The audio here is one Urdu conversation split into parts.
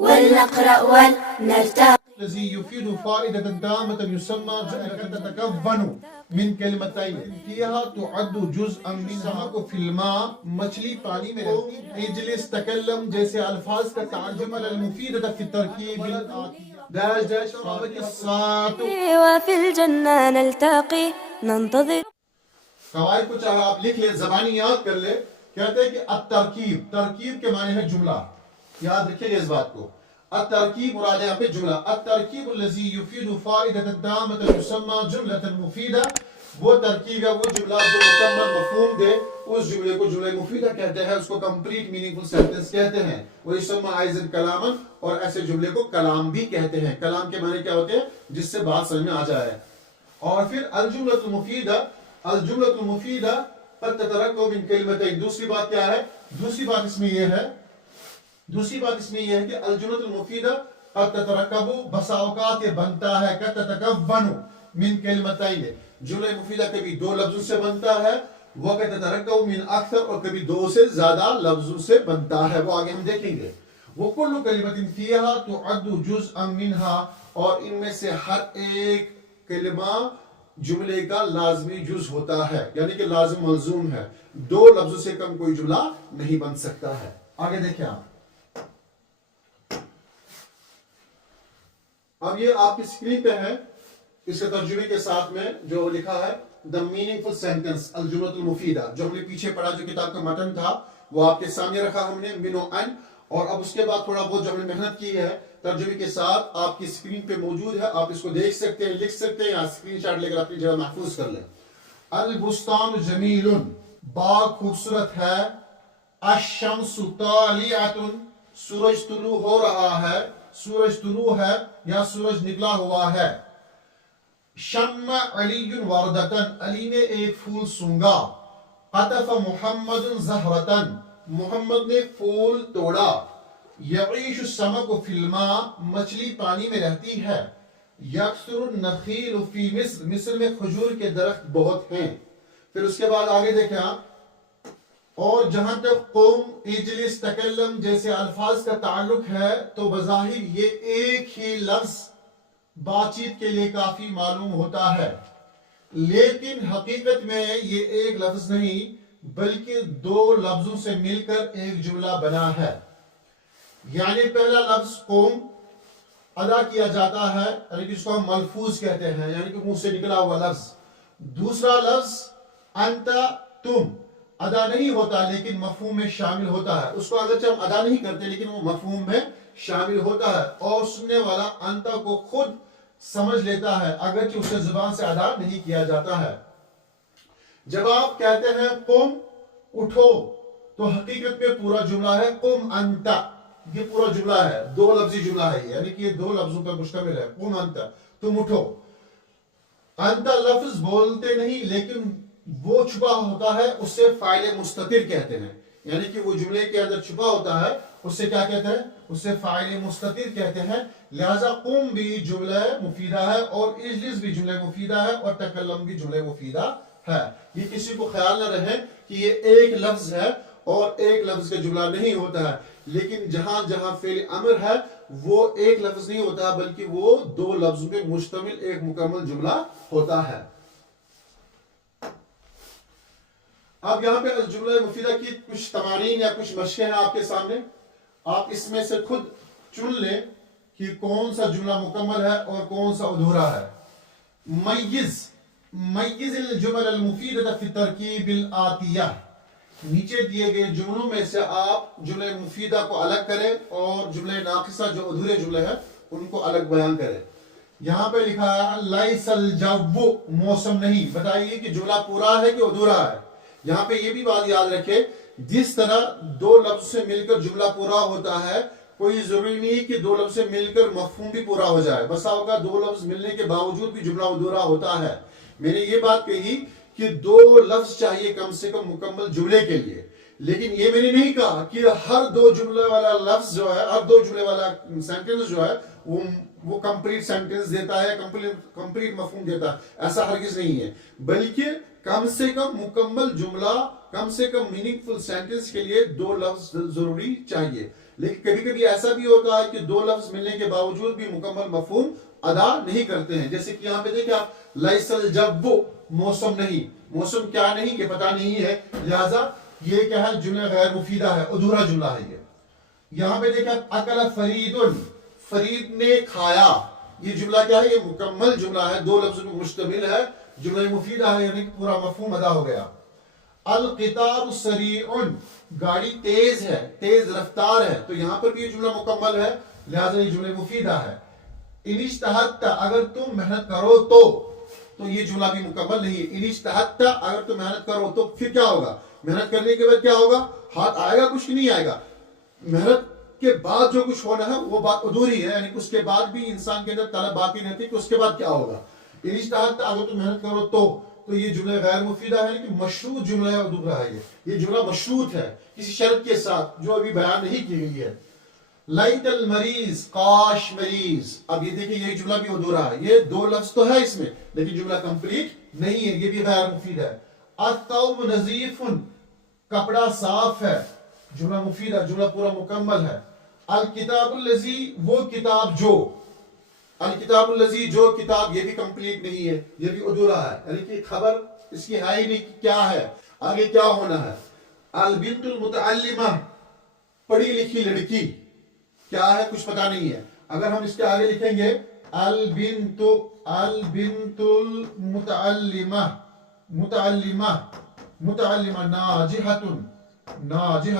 ولنقرأ ولنرتقي. الذي يفيد فائدة تامة يسمى جملة تتكون من كلمتين فيها تعد جزءا من سمك في الماء مچھلی پانی میں رہتی ہے. اجلس تکلم جیسے الفاظ کا ترجمہ المفیدة في الترکیب داش داش قامت الساعة. وفي الجنة نلتقي ننتظر. قواعد کو چاہے آپ لکھ لیں، زبانی یاد کر لیں. کہتے ہیں کہ الترکیب، ترکیب کے معنی ہے جملہ. یاد رکھیں اس بات کو. الترکیب مراد ہے یہاں پہ جملہ. الترکیب الذی یفید فائدۃ تامۃ یسمى جملۃ مفیدہ. وہ ترکیب ہے، وہ جملہ جو مکمل مفہوم دے، اس جملے کو جملہ مفیدہ کہتے ہیں. اس کو کمپلیٹ میننگ فل سینٹنس کہتے ہیں. وہ یسمى ایضا کلاما، اور ایسے جملے کو کلام بھی کہتے ہیں. کلام کے معنی کیا ہوتے ہیں؟ جس سے بات سمجھ میں آ جائے. اور پھر الجملۃ المفیدہ، الجملۃ المفیدہ قد تترکب من کلمتین. دوسری بات کیا ہے؟ دوسری بات اس میں یہ ہے کہ الجملۃ المفیدہ قد تترکب، بسا اوقات یہ بنتا ہے، قد تتکون من کلمتین. جملہ مفیدہ کبھی دو لفظوں سے بنتا ہے، وقت تترکب من اکثر، اور کبھی دو سے زیادہ لفظوں سے بنتا ہے. وہ آگے ہم دیکھیں گے. وکل کلمۃ فیہا تعد جزءا منہا، اور ان میں سے ہر ایک کلمہ جملے کا لازمی جز ہوتا ہے، یعنی کہ لازم ملزوم ہے. دو لفظوں سے کم کوئی جملہ نہیں بن سکتا ہے. آگے دیکھیں آپ. اب یہ آپ کی اسکرین پہ ہے، اس کے ترجمے کے ساتھ میں جو لکھا ہے دا میننگ فل سینٹینس الجملۃ المفیدہ. جو ہم نے پیچھے پڑھا، جو کتاب کا متن تھا، وہ آپ کے سامنے رکھا ہم نے من و ان. اور اب اس کے بعد تھوڑا بہت جو ہم نے محنت کی ہے ترجمے کے ساتھ آپ کی اسکرین پہ موجود ہے. آپ اس کو دیکھ سکتے ہیں، لکھ سکتے ہیں، یا اسکرین شاٹ لے کر اپنی جگہ محفوظ کر لیں. البستان جمیل، باغ خوبصورت ہے. الشمس طالعۃ، سورج طلوع ہو رہا ہے، سورج طلوع ہے یا سورج نکلا ہوا ہے. شم علی وردۃ، علی نے ایک پھول سونگا. قطف محمد زہرۃ، محمد نے پھول توڑا. یعیش السمک فی الماء، مچھلی پانی میں رہتی ہے. یکثر النخیل فی مصر، مصر میں کھجور کے درخت بہت ہیں. پھر اس کے بعد آگے دیکھیں آپ. اور جہاں تک قوم، اجلس، تکلم جیسے الفاظ کا تعلق ہے تو بظاہر یہ ایک ہی لفظ بات چیت کے لیے کافی معلوم ہوتا ہے، لیکن حقیقت میں یہ ایک لفظ نہیں بلکہ دو لفظوں سے مل کر ایک جملہ بنا ہے. یعنی پہلا لفظ قوم ادا کیا جاتا ہے، یعنی کہ اس کو ہم ملفوظ کہتے ہیں، یعنی کہ منہ سے نکلا ہوا لفظ. دوسرا لفظ انت، تم، ادا نہیں ہوتا لیکن مفہوم میں شامل ہوتا ہے. اس کو اگرچہ ہم ادا نہیں کرتے لیکن وہ مفہوم میں شامل ہوتا ہے، اور سننے والا انت کو خود سمجھ لیتا ہے اگرچہ اسے زبان سے ادا نہیں کیا جاتا ہے. جب آپ کہتے ہیں قم، اٹھو، تو حقیقت میں پورا جملہ ہے قم انت. یہ پورا جملہ ہے، دو لفظی جملہ ہے، یعنی کہ یہ دو لفظوں پر مشتمل ہے. قم انت، تم اٹھو. انت لفظ بولتے نہیں لیکن وہ چھپا ہوتا ہے، اس سے فاعل مستتر کہتے ہیں. یعنی کہ وہ جملے کے اندر چھپا ہوتا ہے، اس سے کیا کہتے ہیں؟ اس سے فاعل مستتر کہتے ہیں. لہذا قم بھی جملہ مفیدہ ہے، اور اجلس بھی جملہ مفیدہ ہے، اور تکلم بھی جملہ مفیدہ ہے. یہ کسی کو خیال نہ رہے کہ یہ ایک لفظ ہے اور ایک لفظ کا جملہ نہیں ہوتا ہے. لیکن جہاں جہاں فعل امر ہے وہ ایک لفظ نہیں ہوتا بلکہ وہ دو لفظوں پہ مشتمل ایک مکمل جملہ ہوتا ہے. اب یہاں پہ الجملہ مفیدہ کی کچھ تمارین یا کچھ مشقیں ہیں آپ کے سامنے. آپ اس میں سے خود چن لیں کہ کون سا جملہ مکمل ہے اور کون سا ادھورا ہے. میز الجمل المفیدہ فی الترکیب الآتیہ. نیچے دیے گئے جملوں میں سے آپ جملہ مفیدہ کو الگ کریں اور جملہ ناقصہ جو ادھورے جملے ہیں ان کو الگ بیان کریں. یہاں پہ لکھا ہے لیس الجو، موسم نہیں. بتائیے کہ جملہ پورا ہے کہ ادھورا ہے. یہاں پہ یہ بھی بات یاد رکھے، جس طرح دو لفظ سے مل کر جملہ پورا ہوتا ہے، کوئی ضروری نہیں کہ دو لفظ سے مل کر مفہوم بھی پورا ہو جائے. بسا ہوگا دو لفظ ملنے کے باوجود بھی جملہ ادھورا ہوتا ہے. میں نے یہ بات کہی کہ دو لفظ چاہیے کم سے کم مکمل جملے کے لیے، لیکن یہ میں نے نہیں کہا کہ ہر دو جملے والا لفظ جو ہے، ہر دو جملے والا سینٹنس جو ہے وہ کمپلیٹ سینٹنس دیتا ہے، کمپلیٹ مفہوم دیتا ہے. ایسا ہرگز نہیں ہے، بلکہ کم سے کم مکمل جملہ، کم سے کم میننگ فل سینٹنس کے لیے دو لفظ ضروری چاہیے. لیکن کبھی کبھی ایسا بھی ہوتا ہے کہ دو لفظ ملنے کے باوجود بھی مکمل مفہوم ادا نہیں کرتے ہیں. جیسے کہ یہاں پہ دیکھیں آپ لیس الجو موسم نہیں, موسم کیا نہیں یہ پتہ نہیں ہے, لہذا یہ کیا ہے جملہ غیر مفیدہ ہے, ادھورا جملہ ہے یہ. یہاں پہ دیکھیں آپ اکل فرید, فرید نے کھایا, یہ جملہ کیا ہے یہ مکمل جملہ ہے, دو لفظوں پر مشتمل ہے, جملہ مفیدہ ہے یعنی کہ پورا مفہوم ادا ہو گیا. القطار سریع, گاڑی تیز ہے, تیز رفتار ہے, تو یہاں پر بھی یہ جملہ مکمل ہے لہذا یہ جملہ مفیدہ ہے. ان اجتہدت, اگر تم محنت کرو تو یہ جملہ بھی مکمل نہیں ہے. ان اجتہدت, اگر تم محنت کرو تو پھر کیا ہوگا, محنت کرنے کے بعد کیا ہوگا, ہاتھ آئے گا کچھ نہیں آئے گا. محنت کے بعد جو کچھ ہونا ہے وہ بات ادھوری ہے, یعنی اس کے بعد بھی انسان کے اندر طلب باقی رہتی ہے کہ اس کے بعد کیا ہوگا. ان اجتہدت, اگر تم محنت کرو تو یہ جملہ غیر مفیدہ ہے کہ مشروط جملہ ہے, ادھورا ہے یہ جملہ مشروط ہے کسی شرط کے ساتھ جو ابھی بیان نہیں کی گئی ہے. لیت المریض, کاش مریض, اب یہ دیکھیں یہ جملہ بھی ادھورا ہے, یہ دو لفظ تو ہے اس میں لیکن جملہ کمپلیٹ نہیں ہے, یہ بھی غیر مفید ہے. الثوب نظیف, کپڑا صاف ہے, جملہ مفید ہے, جملہ پورا مکمل ہے. الکتاب الذی, وہ کتاب جو, الکتاب الذی جو کتاب, یہ بھی کمپلیٹ نہیں ہے, یہ بھی ادھورا ہے, یعنی کہ خبر اس کی ہے ہی نہیں کہ کیا ہے, آگے کیا ہونا ہے. البنت المتعلمہ, پڑھی لکھی لڑکی, کیا ہے کچھ پتہ نہیں ہے. اگر ہم اس کے آگے لکھیں گے البنت المتعلمہ, متعلمہ ناجحۃ,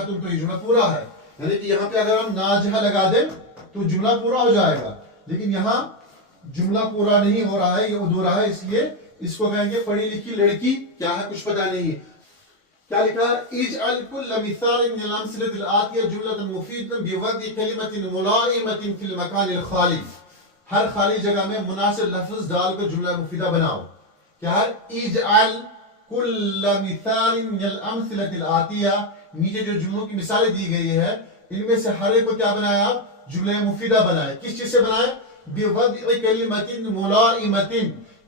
تو یہ جملہ پورا ہے, یعنی کہ یہاں پہ اگر ہم ناجحہ لگا دیں تو جملہ پورا ہو جائے گا, لیکن یہاں جملہ پورا نہیں ہو رہا ہے, یہ ادھورا ہے, اس لیے اس کو کہیں گے پڑھی لکھی لڑکی, کیا ہے کچھ پتہ نہیں ہے. کیا لکھا ہے, اجعل كل مثال من الامثلة الآتية جملة مفيدة بوضع كلمة ملائمة في المكان الخالي, ہر خالی جگہ میں مناسب لفظ ڈال کر جملہ مفیدہ بناؤ. کیا ہے, اجعل كل مثال من الامثلة الآتية, نیچے جو جملوں کی مثالیں دی گئی ہے ان میں سے ہر ایک کو کیا بنایا آپ, جملہ مفیدہ بنائے. کس چیز سے بنائے, بوضع كلمة ملائمة,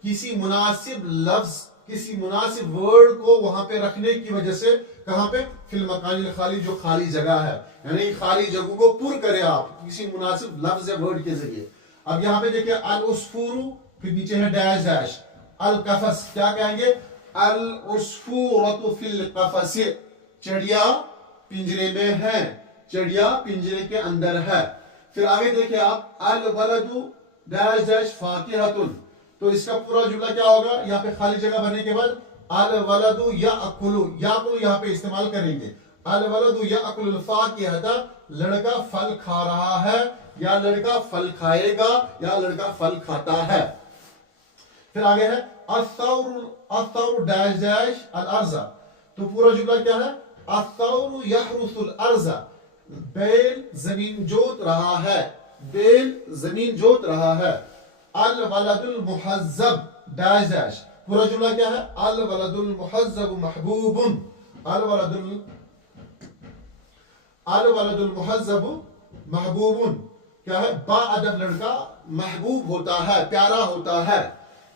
کسی مناسب لفظ, کسی مناسب ورڈ کو وہاں پہ رکھنے کی وجہ سے, کہاں پہ, فی المکان الخالی, جو خالی جگہ ہے, یعنی خالی جگہوں کو پر کرے آپ کسی مناسب لفظ یا ورڈ کے ذریعے. اب یہاں پہ دیکھیں العصفور, پھر نیچے ہے ڈیش ڈیش. القفص, کیا کہیں گے, العصفورۃ فی القفص, چڑیا پنجرے میں ہے, چڑیا پنجرے کے اندر ہے. پھر آگے دیکھیں آپ الولد ڈیش ڈیش فاکہۃ, تو اس کا پورا جملہ کیا ہوگا, یہاں پہ خالی جگہ بننے کے بعد الولد یاکل, یاکل یہاں پہ استعمال کریں گے. الولد یاکل الفاکہۃ, لڑکا پھل کھا رہا ہے, یا لڑکا پھل کھائے گا, یا لڑکا پھل کھاتا ہے. پھر آگے ہے الثور ڈیش ڈیش الارض, تو پورا جملہ کیا ہے, الثور یحرث الارض, بیل زمین جوت رہا ہے, بیل زمین جوت رہا ہے. الولد المحذب ڈیش ڈیش, پورا جملہ کیا ہے, الولد المحذب محبوب, الولد المحذب محبوب, کیا ہے, با ادب لڑکا محبوب ہوتا ہے, پیارا ہوتا ہے.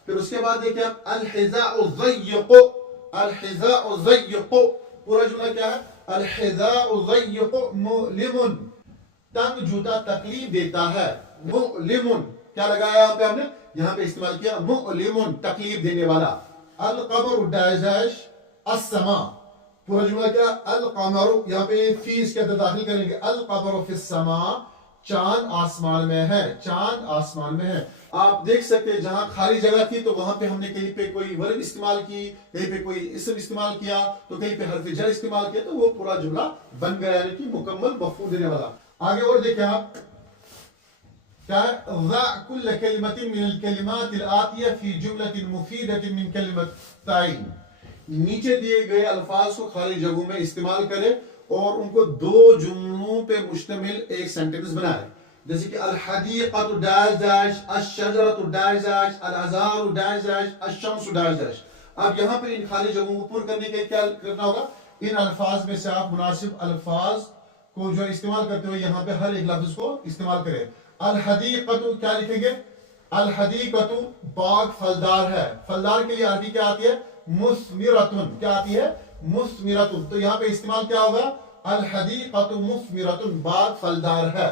پھر اس کے بعد دیکھیں آپ الحذاء الضيق, الحذاء الضيق, پورا جملہ کیا ہے, الحذاء الضيق مؤلم, تنگ جوتا تکلیف دیتا ہے. مؤلم, کیا لگایا یہاں پہ ہم نے, یہاں پہ استعمال کیا مؤلم, تکلیف دینے والا. القمر ڈیش ڈیش السماء, پورا جملہ کیا, القمر, یہاں پہ فی اس کے اندر داخل کریں گے, القمر فی السماء, چاند آسمان میں ہے, چاند آسمان میں ہے. آپ دیکھ سکتے ہیں جہاں خالی جگہ تھی تو وہاں پہ ہم نے کہیں پہ کوئی ورب استعمال کی, کہیں پہ کوئی اسم استعمال کیا, تو کہیں پہ حرف جر استعمال کیا, تو وہ پورا جملہ بن گیا, یعنی کہ مکمل مفہوم دینے والا. آگے اور دیکھیں آپ, کیا ہے, ضع كل كلمة من الكلمات الآتية في جملة مفيدة من كلمة تعین, نیچے دیے گئے الفاظ کو خالی جگہوں میں استعمال کرے اور ان کو دو جملوں پہ مشتمل ایک سینٹنس بنائے. جیسے کہ الحدیقۃ ڈیش ڈیش, الشجرۃ ڈیش ڈیش, الازہار ڈیش ڈیش, الشمس ڈیش ڈیش. اب یہاں پہ ان خالی جگہوں کو پر کرنے کے کیا کرنا ہوگا, ان الفاظ میں سے آپ مناسب الفاظ کو جو استعمال کرتے ہوئے یہاں پہ ہر ایک لفظ کو استعمال کریں. الحدیقۃ, کیا لکھیں گے, الحدیقۃ, باغ پھلدار ہے, پھلدار کے لیے عربی کیا آتی ہے, مثمرۃ, کیا آتی ہے, مثمرۃ. تو یہاں پہ استعمال کیا ہوگا, الحدیقۃ مثمرۃ باغ پھلدار ہے.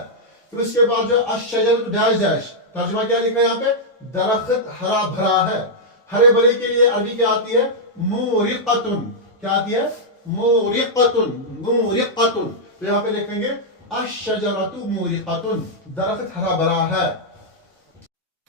پھر اس کے بعد جو الشجرۃ ڈیش ڈیش ترجمہ کیا لکھا ہے یہاں پہ؟ درخت ہرا بھرا ہے. ہرے بھرے کے لیے عربی کیا آتی ہے؟ مورقۃ. کیا آتی ہے؟ مورقۃ. مورقۃ. تو یہاں پہ لکھیں گے الشجرۃ مورقۃ. درخت ہرا بھرا ہے.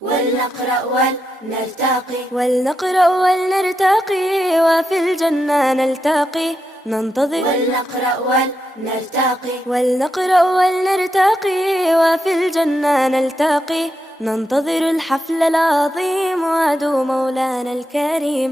ولنقرأ ولنرتقي ولنقرأ ولنرتقي وفي الجنة نلتقي ننتظر ولنقرأ ولنرتقي ولنقرأ ولنرتقي وفي الجنة نلتقي ننتظر الحفل العظيم وعدو مولانا الكريم.